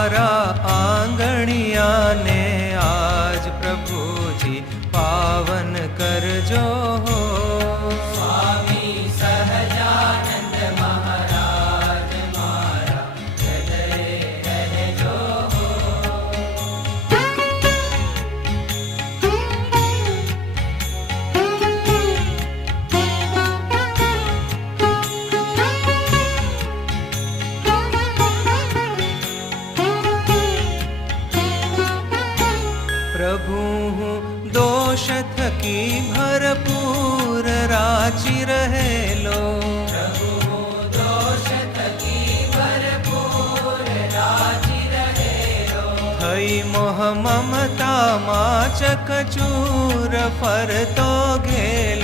मारा आंगणियाने आज प्रभुजी पावन करजो हो। स्वामी सहजानंद महाराज मारा हृदय रहजो हो। प्रभु दोष थकी भरपूर राचि रहेलो। प्रभु दोष थकी भरपूर राचि रहेलो। थई मोह ममता मा चकचूर फरतो घेलो।